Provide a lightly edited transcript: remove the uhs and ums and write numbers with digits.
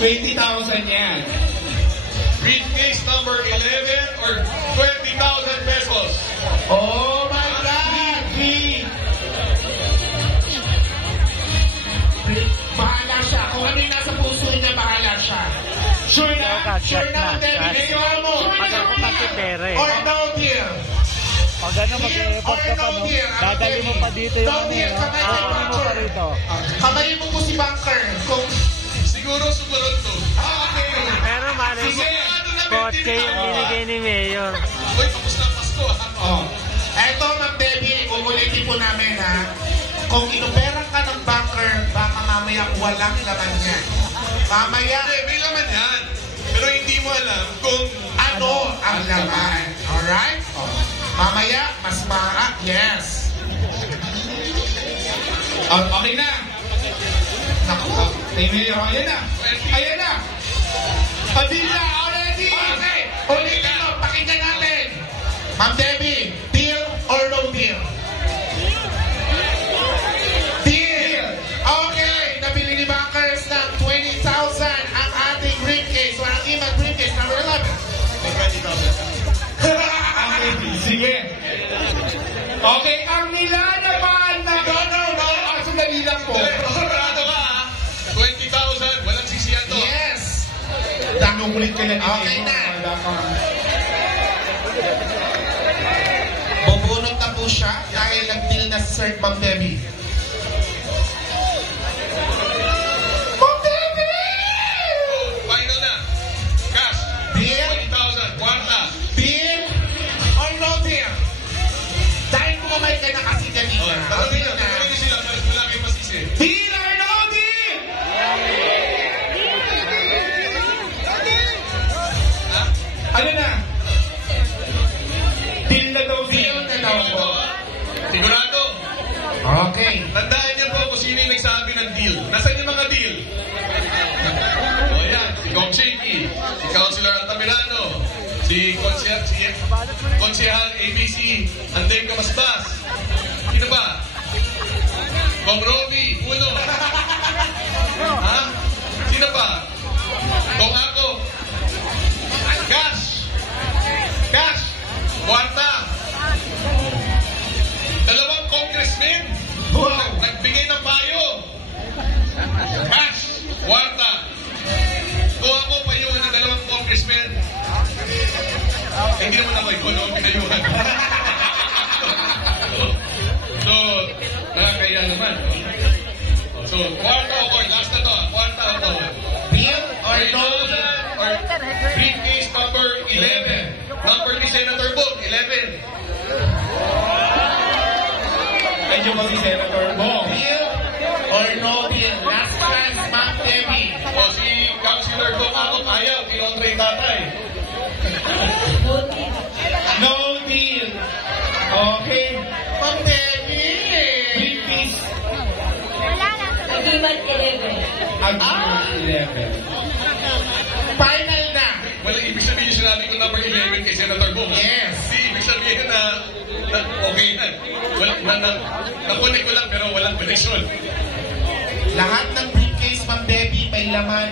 20,000 yan. Briefcase number 11 or 20,000 pesos. Oh my God! Bahala siya. Kung ano yung nasa puso niya, bahala siya. Sure na? Sure na, Debbie? Ikaw mo? Or no deal? Pag ano, mag-e-effort ka pa mo, dadali mo pa dito yung ano, kukunin mo pa rito. Kamayin mo si Bunker. Kung Siguro sumunod to. okay. Pero mali mo, kotse yung binigay ni Mayor. Uy, tapos na Pasko ha? Oh. Eto, Ma'am Debbie, uulitin po namin ha. Kung inuperang ka ng Bunker, baka mamaya walang laman yan. Mamaya, Hindi, may laman yan. Pero hindi mo alam kung ano ang laman. Alright? Oh. Mamaya, mas yes. Okay na. Naku. Ayan na. Ayan na. Padilla, already. Okay. Ulitin mo, pakinggan natin. Ma'am Debbie, deal or no deal? Deal. Okay. Nabili ni Bankers ng 20,000 ang ating briefcase. So, ang imag briefcase number 11. may 20,000. Sige. Okay, ang nilalaman na... No. Sandali lang po. Sigurado ka ha? 20,000, walang sisiyan to. Yes. Tanong-ulit ka lang. Okay na. Bubunot na po siya dahil nag-deal na si Sir Ma'am Debbie. Ma'am Debbie! Final na. Cash. Deal? 20,000. Kwarta. Deal or no deal? Dahil kumamay ka na kasi kanina. Tanongin nyo sila. Wala kayong masisi. Deal or no deal? Ha? Ano na? Deal na daw Deal na daw po. Sigurado. Okay. Tandaan niyo po kung sino yung nagsabi ng deal. Nasaan yung mga deal? O yan, si Gong Shaky, si Councilor Altamirano, si Konsehal ABC, Anday Kamasbas. Sino ba? Kong Roby, Uno. Ha? Sino ba? Kong Ako. Cash. Cash. Kwarta. Dalawang congressmen. Wow. Nagbigay ng payo. Cash. Kwarta. Kung ako payuhan ng dalawang congressmen, hindi naman ako ikaw noong pinayuhan. So, nakakaya naman. So, kwarta o court. Last na to. Kwarta o court. Deal or no deal? Or briefcase number 11. Number ni Senator Bong, 11. Medyo ba si Senator Bong? Deal or no deal? Last chance, Ma'am Debbie. O si Councilor Bong ako, ayaw. Kay Andre Tatay. No deal. Okay. Ma'am Debbie. Briefcase. Agreement 11. Agreement 11. Final na. Walang ibig sabihin yung sinabi ko number 11 kay Senator Bong. Yes. Hindi ibig sabihin na okay na. Nakunik ko lang pero walang connection. Lahat ng briefcase, Ma'am Debbie, may laman.